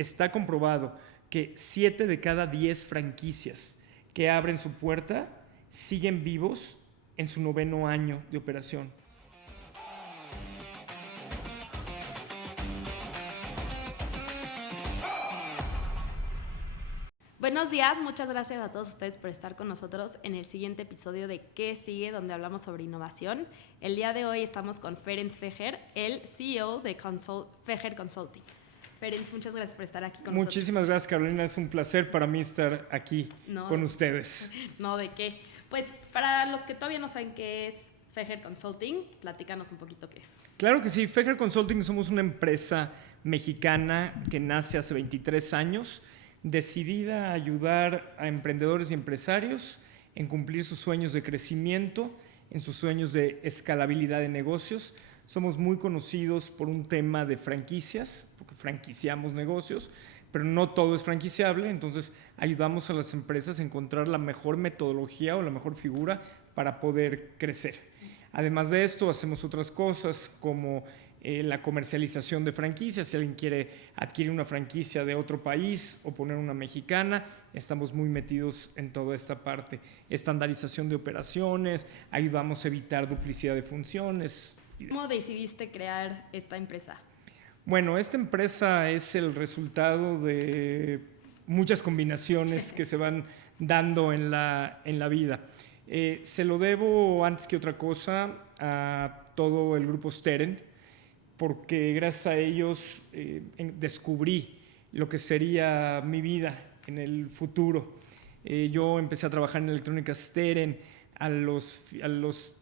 está comprobado que 7 de cada 10 franquicias que abren su puerta siguen vivos en su 9º año de operación. Buenos días, muchas gracias a todos ustedes por estar con nosotros en el siguiente episodio de ¿Qué sigue?, donde hablamos sobre innovación. El día de hoy estamos con Ferenc Fejer, el CEO de Fejer Consulting. Ferenc, muchas gracias por estar aquí con nosotros. Muchísimas gracias, Carolina. Es un placer para mí estar aquí con ustedes. No, ¿de qué? Pues para los que todavía no saben qué es Fejer Consulting, platícanos un poquito qué es. Claro que sí. Fejer Consulting somos una empresa mexicana que nace hace 23 años, decidida a ayudar a emprendedores y empresarios en cumplir sus sueños de crecimiento, en sus sueños de escalabilidad de negocios. Somos muy conocidos por un tema de franquicias, porque franquiciamos negocios, pero no todo es franquiciable, entonces ayudamos a las empresas a encontrar la mejor metodología o la mejor figura para poder crecer. Además de esto, hacemos otras cosas como la comercialización de franquicias. Si alguien quiere adquirir una franquicia de otro país o poner una mexicana, estamos muy metidos en toda esta parte. Estandarización de operaciones, ayudamos a evitar duplicidad de funciones. ¿Cómo decidiste crear esta empresa? Bueno, esta empresa es el resultado de muchas combinaciones que se van dando en la vida. Se lo debo, antes que otra cosa, a todo el grupo Steren, porque gracias a ellos descubrí lo que sería mi vida en el futuro. Yo empecé a trabajar en electrónica Steren a los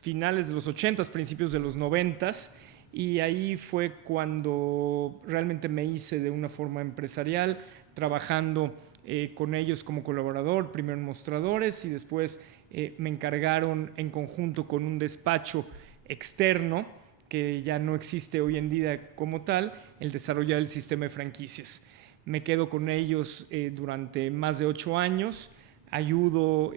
finales de los 80s, principios de los 90s, y ahí fue cuando realmente me hice de una forma empresarial, trabajando con ellos como colaborador, primero en mostradores y después me encargaron en conjunto con un despacho externo que ya no existe hoy en día como tal, el desarrollar el sistema de franquicias. Me quedo con ellos durante más de 8 años, ayudo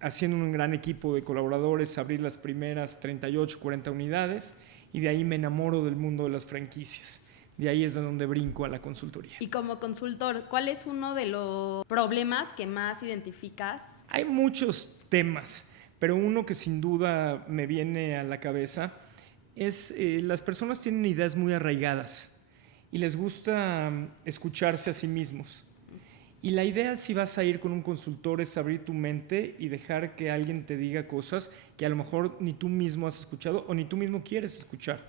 haciendo un gran equipo de colaboradores a abrir las primeras 38, 40 unidades, y de ahí me enamoro del mundo de las franquicias. De ahí es de donde brinco a la consultoría. Y como consultor, ¿cuál es uno de los problemas que más identificas? Hay muchos temas, pero uno que sin duda me viene a la cabeza es las personas tienen ideas muy arraigadas y les gusta escucharse a sí mismos. Y la idea, si vas a ir con un consultor, es abrir tu mente y dejar que alguien te diga cosas que a lo mejor ni tú mismo has escuchado o ni tú mismo quieres escuchar.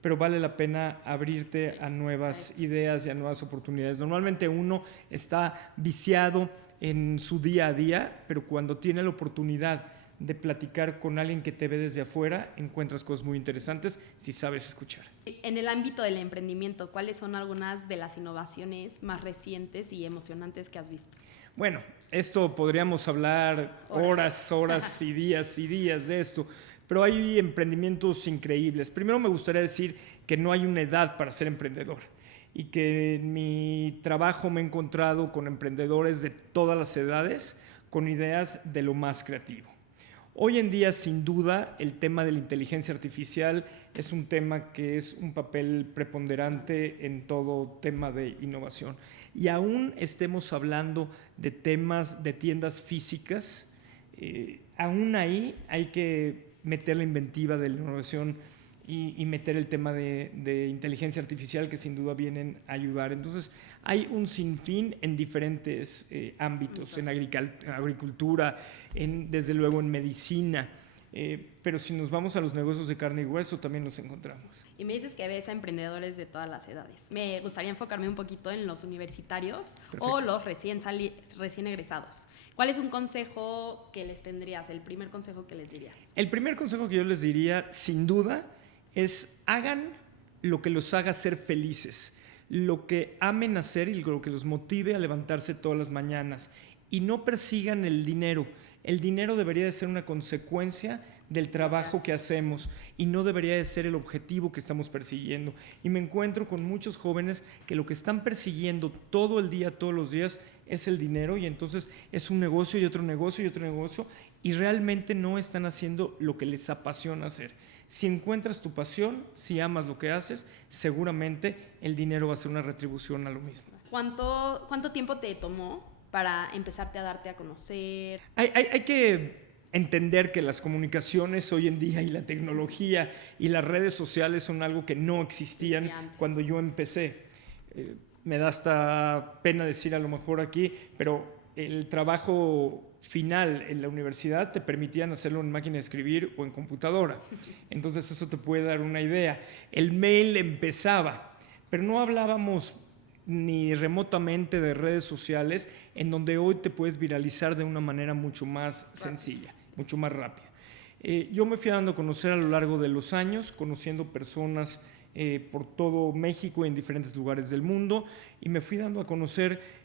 Pero vale la pena abrirte a nuevas ideas y a nuevas oportunidades. Normalmente uno está viciado en su día a día, pero cuando tiene la oportunidad de platicar con alguien que te ve desde afuera, encuentras cosas muy interesantes si sabes escuchar. En el ámbito del emprendimiento, ¿cuáles son algunas de las innovaciones más recientes y emocionantes que has visto? Bueno, esto podríamos hablar horas y días de esto, pero hay emprendimientos increíbles. Primero me gustaría decir que no hay una edad para ser emprendedor y que en mi trabajo me he encontrado con emprendedores de todas las edades, con ideas de lo más creativo. Hoy en día, sin duda, el tema de la inteligencia artificial es un tema que es un papel preponderante en todo tema de innovación. Y aún estemos hablando de temas de tiendas físicas, aún ahí hay que meter la inventiva de la innovación y meter el tema de inteligencia artificial, que sin duda vienen a ayudar. Entonces, hay un sinfín en diferentes ámbitos, en agricultura, desde luego en medicina, pero si nos vamos a los negocios de carne y hueso, también los encontramos. Y me dices que ves a emprendedores de todas las edades. Me gustaría enfocarme un poquito en los universitarios. Perfecto. O los recién egresados. ¿Cuál es un consejo que les tendrías? El primer consejo que les dirías. El primer consejo que yo les diría, sin duda, es hagan lo que los haga ser felices, lo que amen hacer y lo que los motive a levantarse todas las mañanas, y no persigan el dinero. El dinero debería de ser una consecuencia del trabajo que hacemos y no debería de ser el objetivo que estamos persiguiendo. Y me encuentro con muchos jóvenes que lo que están persiguiendo todo el día, todos los días, es el dinero, y entonces es un negocio y otro negocio y otro negocio, y realmente no están haciendo lo que les apasiona hacer. Si encuentras tu pasión, si amas lo que haces, seguramente el dinero va a ser una retribución a lo mismo. ¿cuánto tiempo te tomó para empezarte a darte a conocer? Hay que entender que las comunicaciones hoy en día y la tecnología y las redes sociales son algo que no existían cuando yo empecé. Me da hasta pena decir a lo mejor aquí, pero el trabajo final en la universidad te permitían hacerlo en máquina de escribir o en computadora. Entonces eso te puede dar una idea. El mail empezaba, pero no hablábamos ni remotamente de redes sociales, en donde hoy te puedes viralizar de una manera mucho más sencilla, mucho más rápida. Yo me fui dando a conocer a lo largo de los años, conociendo personas por todo México y en diferentes lugares del mundo, y me fui dando a conocer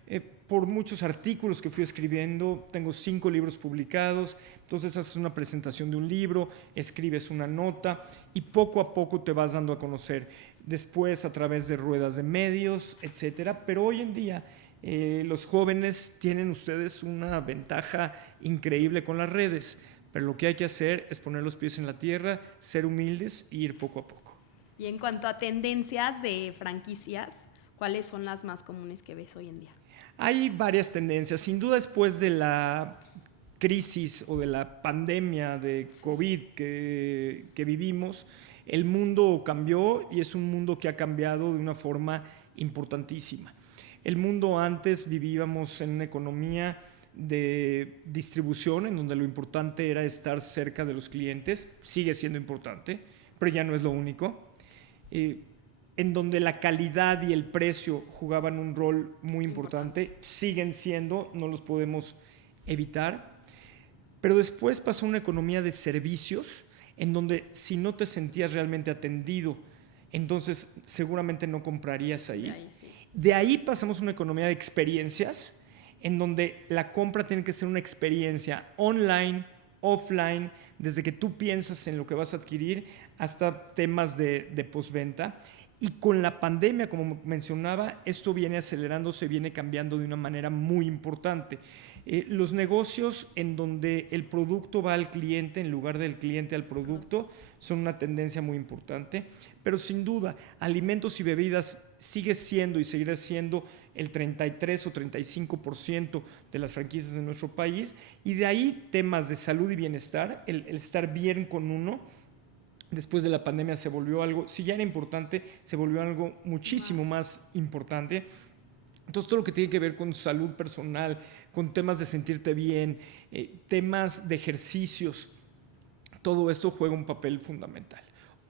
por muchos artículos que fui escribiendo. Tengo 5 libros publicados, entonces haces una presentación de un libro, escribes una nota y poco a poco te vas dando a conocer. Después a través de ruedas de medios, etcétera. Pero hoy en día los jóvenes tienen ustedes una ventaja increíble con las redes, pero lo que hay que hacer es poner los pies en la tierra, ser humildes e ir poco a poco. Y en cuanto a tendencias de franquicias, ¿cuáles son las más comunes que ves hoy en día? Hay varias tendencias. Sin duda, después de la crisis o de la pandemia de COVID que vivimos, el mundo cambió y es un mundo que ha cambiado de una forma importantísima. El mundo antes vivíamos en una economía de distribución en donde lo importante era estar cerca de los clientes, sigue siendo importante, pero ya no es lo único. En donde la calidad y el precio jugaban un rol muy importante, siguen siendo, no los podemos evitar, pero después pasó una economía de servicios en donde si no te sentías realmente atendido, entonces seguramente no comprarías ahí. De ahí pasamos a una economía de experiencias, en donde la compra tiene que ser una experiencia online, offline, desde que tú piensas en lo que vas a adquirir hasta temas de postventa. Y con la pandemia, como mencionaba, esto viene acelerándose, viene cambiando de una manera muy importante. Los negocios en donde el producto va al cliente en lugar del cliente al producto son una tendencia muy importante, pero sin duda alimentos y bebidas sigue siendo y seguirá siendo el 33 o 35% de las franquicias de nuestro país, y de ahí temas de salud y bienestar, el estar bien con uno. Después de la pandemia se volvió algo, si ya era importante, se volvió algo muchísimo más importante. Entonces todo lo que tiene que ver con salud personal, con temas de sentirte bien, temas de ejercicios, todo esto juega un papel fundamental.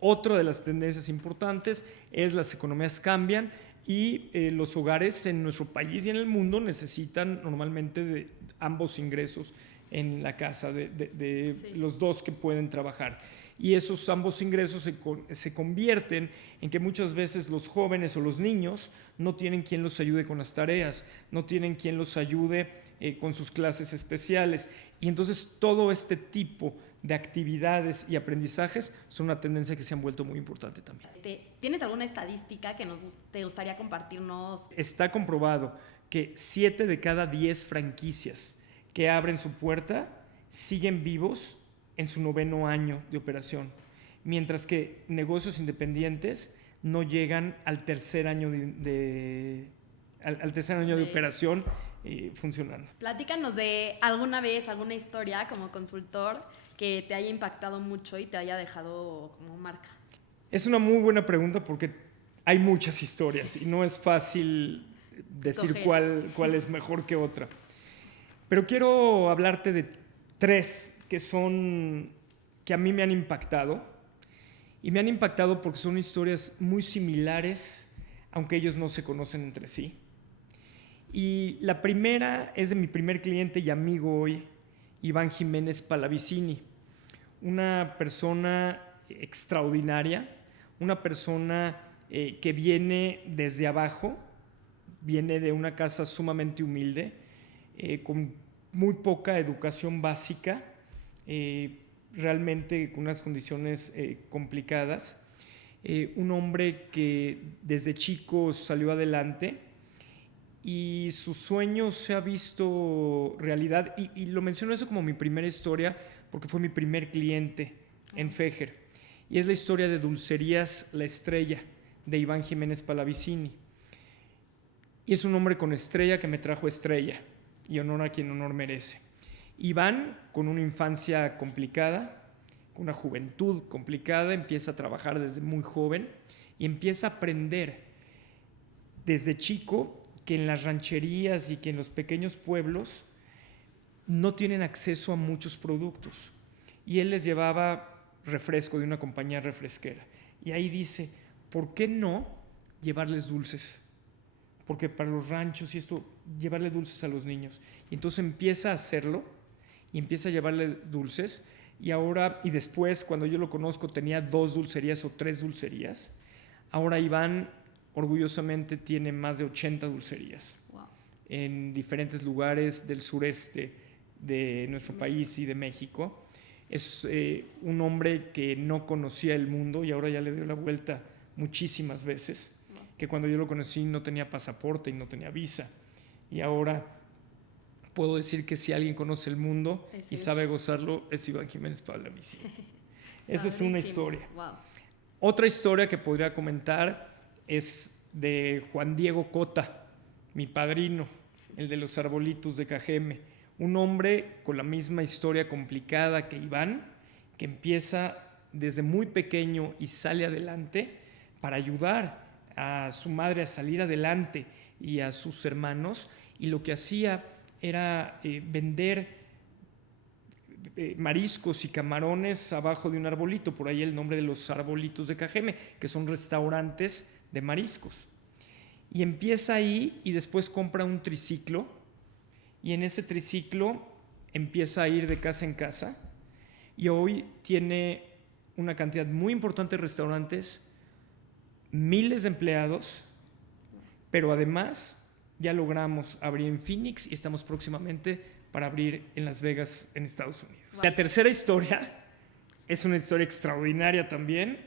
Otra de las tendencias importantes es las economías cambian y los hogares en nuestro país y en el mundo necesitan normalmente de ambos ingresos en la casa, de los dos que pueden trabajar. Y esos ambos ingresos se convierten en que muchas veces los jóvenes o los niños no tienen quien los ayude con las tareas, no tienen quien los ayude con sus clases especiales. Y entonces todo este tipo de actividades y aprendizajes son una tendencia que se han vuelto muy importante también. ¿Tienes alguna estadística que te gustaría compartirnos? Está comprobado que 7 de cada 10 franquicias que abren su puerta siguen vivos en su 9º año de operación, mientras que negocios independientes no llegan al tercer año de operación funcionando. Platícanos de alguna vez, alguna historia como consultor que te haya impactado mucho y te haya dejado como marca. Es una muy buena pregunta porque hay muchas historias y no es fácil decir cuál es mejor que otra. Pero quiero hablarte de 3 que a mí me han impactado, y me han impactado porque son historias muy similares, aunque ellos no se conocen entre sí. Y la primera es de mi primer cliente y amigo hoy, Iván Jiménez Palavicini, una persona extraordinaria, una persona que viene desde abajo, viene de una casa sumamente humilde, con muy poca educación básica, realmente con unas condiciones complicadas. Un hombre que desde chico salió adelante y su sueño se ha visto realidad. Y lo menciono eso como mi primera historia porque fue mi primer cliente en Fejer. Y es la historia de Dulcerías La Estrella, de Iván Jiménez Palavicini. Y es un hombre con estrella que me trajo estrella, y honor a quien honor merece. Iván, con una infancia complicada, con una juventud complicada, empieza a trabajar desde muy joven y empieza a aprender desde chico que en las rancherías y que en los pequeños pueblos no tienen acceso a muchos productos. Y él les llevaba refresco de una compañía refresquera. Y ahí dice, ¿por qué no llevarles dulces? Porque para los ranchos y esto, llevarle dulces a los niños. Y entonces empieza a hacerlo y empieza a llevarle dulces. Y después, cuando yo lo conozco, tenía 2 dulcerías o 3 dulcerías. Ahora Iván orgullosamente tiene más de 80 dulcerías. Wow. En diferentes lugares del sureste de nuestro país y de México. Es un hombre que no conocía el mundo y ahora ya le dio la vuelta muchísimas veces. Que cuando yo lo conocí no tenía pasaporte y no tenía visa. Y ahora puedo decir que si alguien conoce el mundo y sabe gozarlo, es Iván Jiménez Pavlamici. Esa es una historia. Wow. Otra historia que podría comentar es de Juan Diego Cota, mi padrino, el de los arbolitos de Cajeme. Un hombre con la misma historia complicada que Iván, que empieza desde muy pequeño y sale adelante para ayudar a su madre a salir adelante y a sus hermanos, y lo que hacía era vender mariscos y camarones abajo de un arbolito, por ahí el nombre de los arbolitos de Cajeme, que son restaurantes de mariscos. Y empieza ahí y después compra un triciclo, y en ese triciclo empieza a ir de casa en casa, y hoy tiene una cantidad muy importante de restaurantes, miles de empleados, pero además ya logramos abrir en Phoenix y estamos próximamente para abrir en Las Vegas, en Estados Unidos. Wow. La tercera historia es una historia extraordinaria también,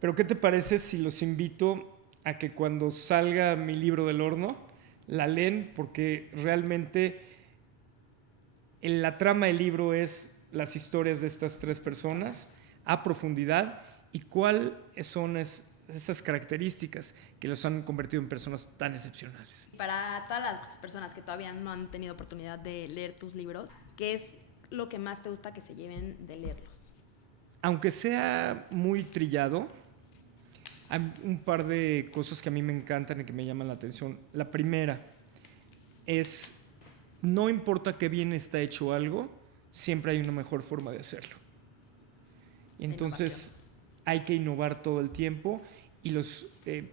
pero ¿qué te parece si los invito a que cuando salga mi libro del horno la leen? Porque realmente la trama del libro es las historias de estas 3 personas a profundidad y cuáles son esas características que los han convertido en personas tan excepcionales. Para todas las personas que todavía no han tenido oportunidad de leer tus libros, ¿qué es lo que más te gusta que se lleven de leerlos? Aunque sea muy trillado, hay un par de cosas que a mí me encantan y que me llaman la atención. La primera es, no importa qué bien está hecho algo, siempre hay una mejor forma de hacerlo. Y entonces hay que innovar todo el tiempo y las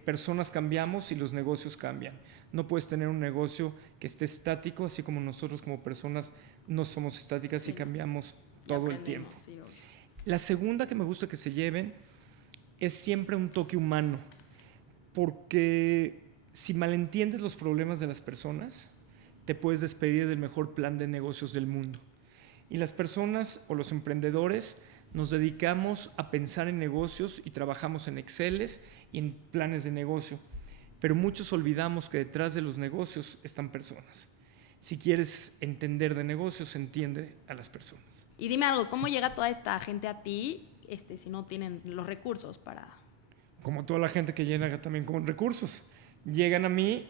personas cambiamos y los negocios cambian. No puedes tener un negocio que esté estático, así como nosotros como personas no somos estáticas y cambiamos todo el tiempo. Sí. La segunda que me gusta que se lleven es siempre un toque humano, porque si malentiendes los problemas de las personas, te puedes despedir del mejor plan de negocios del mundo. Y las personas o los emprendedores nos dedicamos a pensar en negocios y trabajamos en Exceles y en planes de negocio, pero muchos olvidamos que detrás de los negocios están personas. Si quieres entender de negocios, entiende a las personas. Y dime algo, ¿cómo llega toda esta gente a ti si no tienen los recursos para...? Como toda la gente que llega también con recursos. Llegan a mí,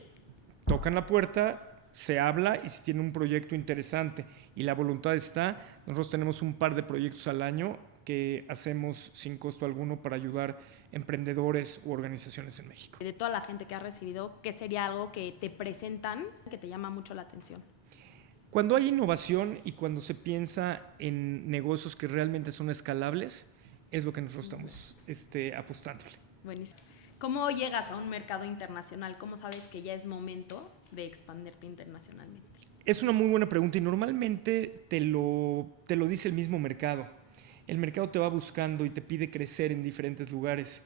tocan la puerta, se habla y si tienen un proyecto interesante y la voluntad está, nosotros tenemos un par de proyectos al año que hacemos sin costo alguno para ayudar emprendedores u organizaciones en México. De toda la gente que has recibido, ¿qué sería algo que te presentan que te llama mucho la atención? Cuando hay innovación y cuando se piensa en negocios que realmente son escalables, es lo que nosotros estamos apostándole. Buenísimo. ¿Cómo llegas a un mercado internacional? ¿Cómo sabes que ya es momento de expandirte internacionalmente? Es una muy buena pregunta y normalmente te lo dice el mismo mercado. El mercado te va buscando y te pide crecer en diferentes lugares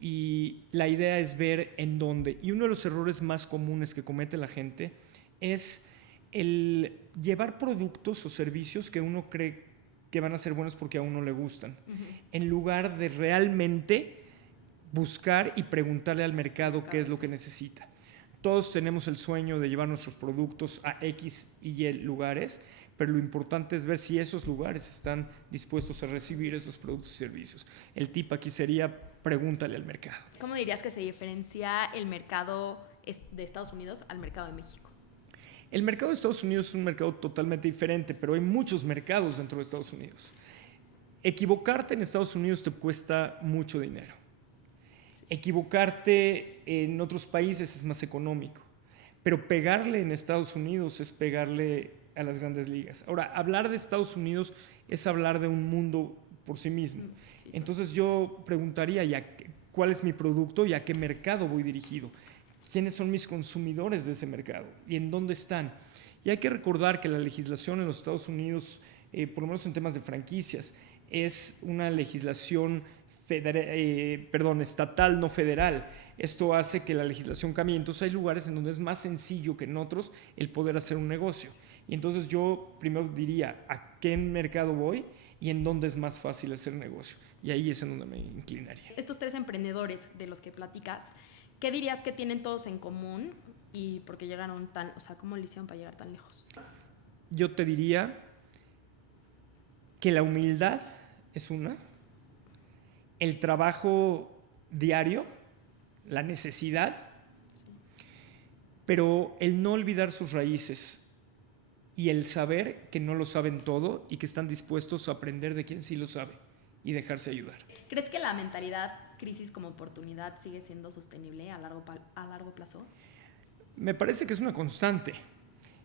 y la idea es ver en dónde. Y uno de los errores más comunes que comete la gente es el llevar productos o servicios que uno cree que van a ser buenos porque a uno le gustan, en lugar de realmente buscar y preguntarle al mercado qué es lo que necesita. Todos tenemos el sueño de llevar nuestros productos a X y Y lugares, pero lo importante es ver si esos lugares están dispuestos a recibir esos productos y servicios. El tip aquí sería pregúntale al mercado. ¿Cómo dirías que se diferencia el mercado de Estados Unidos al mercado de México? El mercado de Estados Unidos es un mercado totalmente diferente, pero hay muchos mercados dentro de Estados Unidos. Equivocarte en Estados Unidos te cuesta mucho dinero. Equivocarte en otros países es más económico, pero pegarle en Estados Unidos es pegarle a las grandes ligas. Ahora, hablar de Estados Unidos es hablar de un mundo por sí mismo. Sí. Entonces yo preguntaría ya cuál es mi producto y a qué mercado voy dirigido. ¿Quiénes son mis consumidores de ese mercado? ¿Y en dónde están? Y hay que recordar que la legislación en los Estados Unidos, por lo menos en temas de franquicias, es una legislación estatal, no federal. Esto hace que la legislación cambie. Entonces hay lugares en donde es más sencillo que en otros el poder hacer un negocio. Y entonces yo primero diría a qué mercado voy y en dónde es más fácil hacer negocio. Y ahí es en donde me inclinaría. Estos 3 emprendedores de los que platicas, ¿qué dirías que tienen todos en común y por qué llegaron cómo le hicieron para llegar tan lejos? Yo te diría que la humildad es una, el trabajo diario, la necesidad, pero el no olvidar sus raíces y el saber que no lo saben todo y que están dispuestos a aprender de quien sí lo sabe y dejarse ayudar. ¿Crees que la mentalidad crisis como oportunidad sigue siendo sostenible a largo plazo? Me parece que es una constante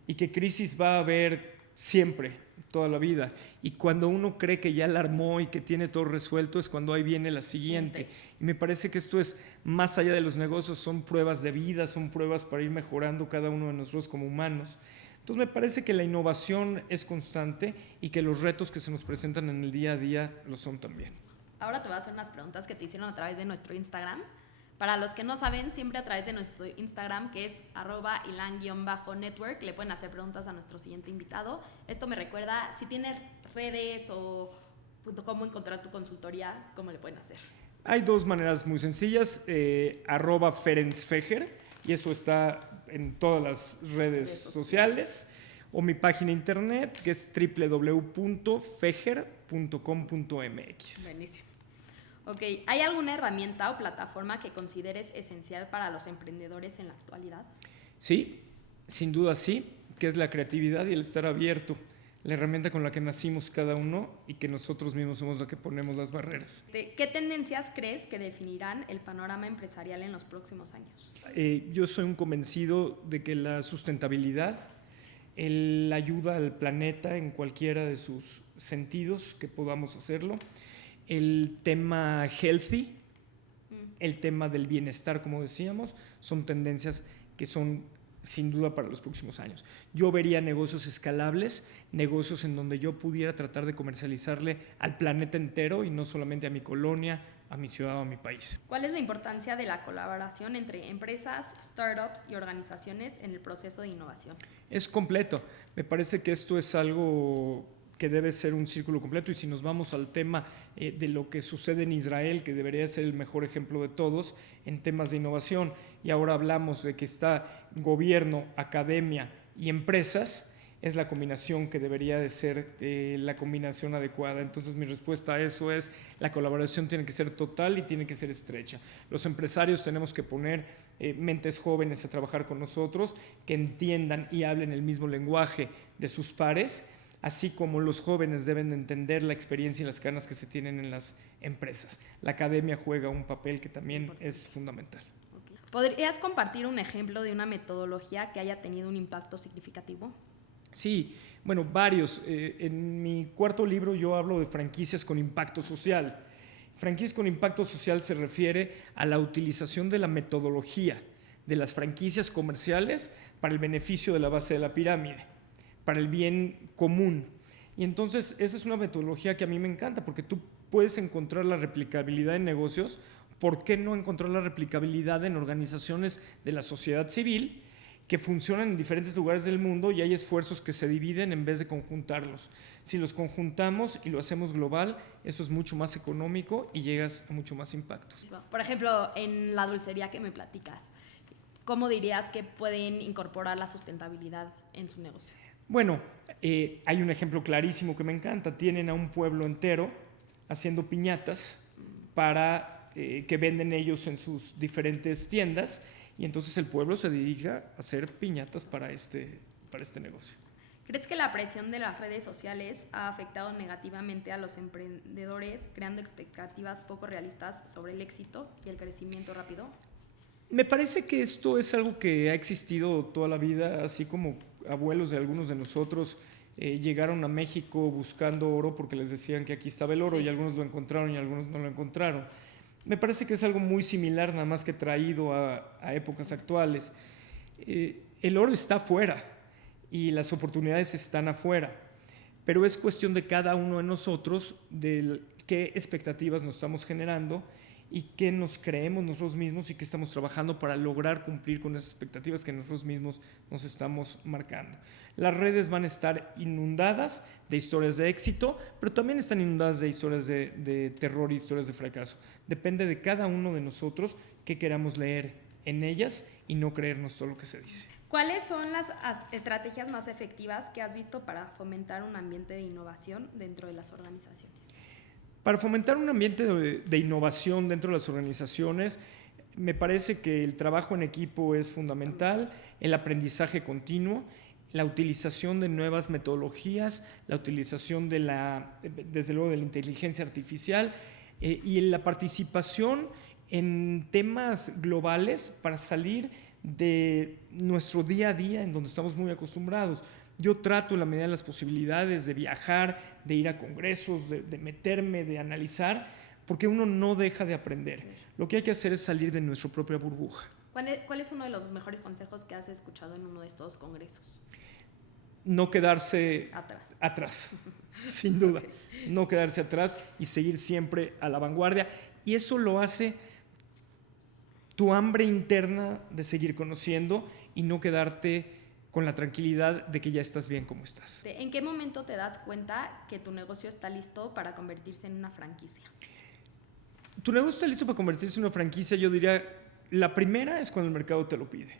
y que crisis va a haber siempre, toda la vida. Y cuando uno cree que ya la armó y que tiene todo resuelto es cuando ahí viene la siguiente. Y me parece que esto es más allá de los negocios, son pruebas de vida, son pruebas para ir mejorando cada uno de nosotros como humanos. Entonces me parece que la innovación es constante y que los retos que se nos presentan en el día a día lo son también. Ahora te voy a hacer unas preguntas que te hicieron a través de nuestro Instagram. Para los que no saben, siempre a través de nuestro Instagram, que es @ilan_network, le pueden hacer preguntas a nuestro siguiente invitado. Esto me recuerda, si tienes redes o cómo encontrar tu consultoría, ¿cómo le pueden hacer? Hay 2 maneras muy sencillas, @FerencFejer, y eso está en todas las redes sociales, o mi página internet, que es www.fejer.com.mx. Buenísimo. Ok, ¿hay alguna herramienta o plataforma que consideres esencial para los emprendedores en la actualidad? Sí, sin duda sí, que es la creatividad y el estar abierto, la herramienta con la que nacimos cada uno y que nosotros mismos somos los que ponemos las barreras. ¿Qué tendencias crees que definirán el panorama empresarial en los próximos años? Yo soy un convencido de que la sustentabilidad, la ayuda al planeta en cualquiera de sus sentidos que podamos hacerlo, el tema healthy, el tema del bienestar, como decíamos, son tendencias que son sin duda para los próximos años. Yo vería negocios escalables, negocios en donde yo pudiera tratar de comercializarle al planeta entero y no solamente a mi colonia, a mi ciudad o a mi país. ¿Cuál es la importancia de la colaboración entre empresas, startups y organizaciones en el proceso de innovación? Es completo. Me parece que esto es algo que debe ser un círculo completo, y si nos vamos al tema de lo que sucede en Israel, que debería ser el mejor ejemplo de todos en temas de innovación, y ahora hablamos de que está gobierno, academia y empresas, es la combinación que debería de ser la combinación adecuada. Entonces mi respuesta a eso es: la colaboración tiene que ser total y tiene que ser estrecha. Los empresarios tenemos que poner mentes jóvenes a trabajar con nosotros, que entiendan y hablen el mismo lenguaje de sus pares, así como los jóvenes deben de entender la experiencia y las ganas que se tienen en las empresas. La academia juega un papel que también es fundamental. ¿Podrías compartir un ejemplo de una metodología que haya tenido un impacto significativo? Sí, bueno, varios. En mi cuarto libro yo hablo de franquicias con impacto social. Franquicias con impacto social se refiere a la utilización de la metodología de las franquicias comerciales para el beneficio de la base de la pirámide, para el bien común. Y entonces esa es una metodología que a mí me encanta, porque tú puedes encontrar la replicabilidad en negocios. ¿Por qué no encontrar la replicabilidad en organizaciones de la sociedad civil que funcionan en diferentes lugares del mundo y hay esfuerzos que se dividen en vez de conjuntarlos? Si los conjuntamos y lo hacemos global, eso es mucho más económico y llegas a mucho más impactos. Por ejemplo, en la dulcería que me platicas, ¿cómo dirías que pueden incorporar la sustentabilidad en su negocio? Bueno, hay un ejemplo clarísimo que me encanta. Tienen a un pueblo entero haciendo piñatas para que venden ellos en sus diferentes tiendas, y entonces el pueblo se dedica a hacer piñatas para este negocio. ¿Crees que la presión de las redes sociales ha afectado negativamente a los emprendedores, creando expectativas poco realistas sobre el éxito y el crecimiento rápido? Me parece que esto es algo que ha existido toda la vida, así como abuelos de algunos de nosotros llegaron a México buscando oro porque les decían que aquí estaba el oro, Sí. y algunos lo encontraron y algunos no lo encontraron. Me parece que es algo muy similar, nada más que traído a épocas actuales. El oro está afuera y las oportunidades están afuera, pero es cuestión de cada uno de nosotros de qué expectativas nos estamos generando y qué nos creemos nosotros mismos y qué estamos trabajando para lograr cumplir con esas expectativas que nosotros mismos nos estamos marcando. Las redes van a estar inundadas de historias de éxito, pero también están inundadas de historias de terror y historias de fracaso. Depende de cada uno de nosotros qué queramos leer en ellas y no creernos todo lo que se dice. ¿Cuáles son las estrategias más efectivas que has visto para fomentar un ambiente de innovación dentro de las organizaciones? Para fomentar un ambiente de innovación dentro de las organizaciones, me parece que el trabajo en equipo es fundamental, el aprendizaje continuo, la utilización de nuevas metodologías, la utilización desde luego de la inteligencia artificial y la participación en temas globales para salir de nuestro día a día en donde estamos muy acostumbrados. Yo trato en la medida de las posibilidades de viajar, de ir a congresos, de meterme, de analizar, porque uno no deja de aprender. Lo que hay que hacer es salir de nuestra propia burbuja. ¿Cuál es uno de los mejores consejos que has escuchado en uno de estos congresos? No quedarse Atrás. Sin duda. No quedarse atrás y seguir siempre a la vanguardia. Y eso lo hace tu hambre interna de seguir conociendo y no quedarte con la tranquilidad de que ya estás bien como estás. ¿En qué momento te das cuenta que tu negocio está listo para convertirse en una franquicia? Tu negocio está listo para convertirse en una franquicia, yo diría, la primera es cuando el mercado te lo pide.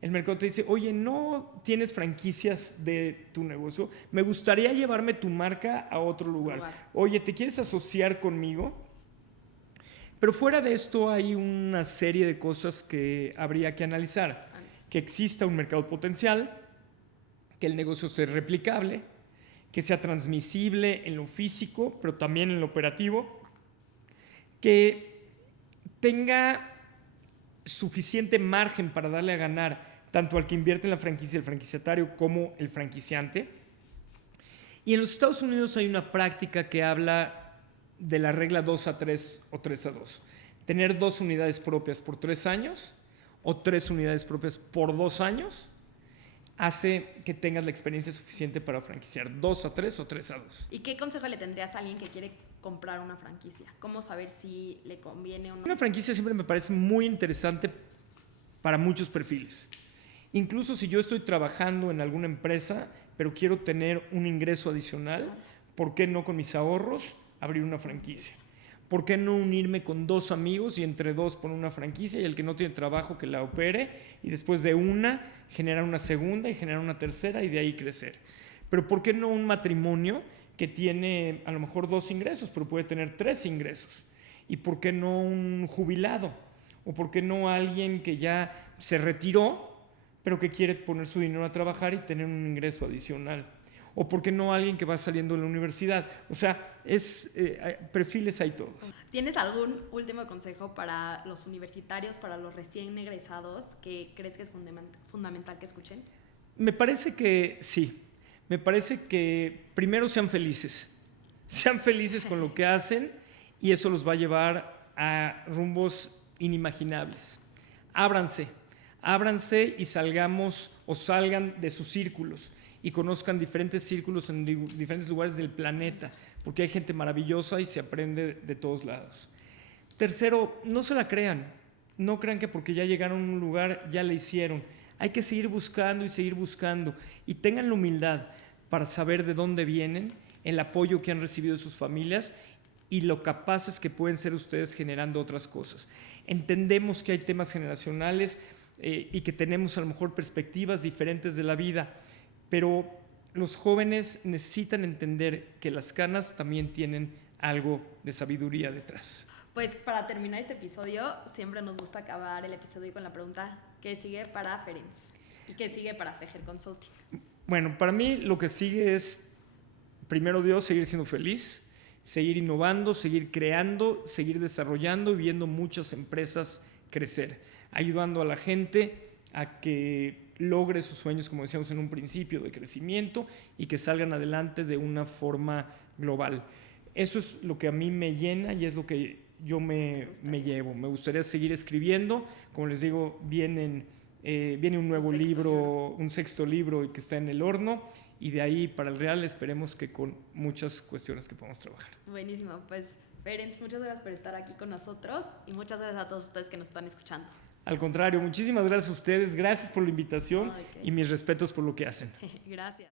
El mercado te dice, oye, ¿no tienes franquicias de tu negocio? Me gustaría llevarme tu marca a otro lugar. Oye, ¿te quieres asociar conmigo? Pero fuera de esto hay una serie de cosas que habría que analizar. Que exista un mercado potencial, que el negocio sea replicable, que sea transmisible en lo físico, pero también en lo operativo, que tenga suficiente margen para darle a ganar tanto al que invierte en la franquicia, el franquiciatario, como el franquiciante. Y en los Estados Unidos hay una práctica que habla de la regla 2-3 o 3-2. Tener 2 unidades propias por 3 años o 3 unidades propias por 2 años hace que tengas la experiencia suficiente para franquiciar 2-3 o 3-2. ¿Y qué consejo le tendrías a alguien que quiere comprar una franquicia? ¿Cómo saber si le conviene o no? Una franquicia siempre me parece muy interesante para muchos perfiles. Incluso si yo estoy trabajando en alguna empresa, pero quiero tener un ingreso adicional, ¿por qué no con mis ahorros abrir una franquicia? ¿Por qué no unirme con 2 amigos y entre 2 poner una franquicia y el que no tiene trabajo que la opere y después de una generar una segunda y generar una tercera y de ahí crecer? Pero ¿por qué no un matrimonio que tiene a lo mejor 2 ingresos pero puede tener 3 ingresos? ¿Y por qué no un jubilado? ¿O por qué no alguien que ya se retiró pero que quiere poner su dinero a trabajar y tener un ingreso adicional? ¿O por qué no alguien que va saliendo de la universidad? O sea, perfiles hay todos. ¿Tienes algún último consejo para los universitarios, para los recién egresados, que crees que es fundamental que escuchen? Me parece que sí. Me parece que primero sean felices. Sean felices con lo que hacen y eso los va a llevar a rumbos inimaginables. Ábranse y salgan de sus círculos y conozcan diferentes círculos en diferentes lugares del planeta, porque hay gente maravillosa y se aprende de todos lados. Tercero, no se la crean. No crean que porque ya llegaron a un lugar ya la hicieron. Hay que seguir buscando y tengan la humildad para saber de dónde vienen, el apoyo que han recibido de sus familias y lo capaces que pueden ser ustedes generando otras cosas. Entendemos que hay temas generacionales y que tenemos a lo mejor perspectivas diferentes de la vida, pero los jóvenes necesitan entender que las canas también tienen algo de sabiduría detrás. Pues para terminar este episodio, siempre nos gusta acabar el episodio con la pregunta ¿qué sigue para Ferenc? ¿Y qué sigue para Fejer Consulting? Bueno, para mí lo que sigue es, primero Dios, seguir siendo feliz, seguir innovando, seguir creando, seguir desarrollando y viendo muchas empresas crecer, ayudando a la gente a que logre sus sueños, como decíamos en un principio, de crecimiento y que salgan adelante de una forma global. Eso es lo que a mí me llena y es lo que yo me llevo. Me gustaría seguir escribiendo. Como les digo, viene un nuevo libro, un sexto libro y que está en el horno. Y de ahí para el Real esperemos que con muchas cuestiones que podamos trabajar. Buenísimo, pues Ferenc, muchas gracias por estar aquí con nosotros y muchas gracias a todos ustedes que nos están escuchando. Al contrario, muchísimas gracias a ustedes, gracias por la invitación y mis respetos por lo que hacen. Gracias.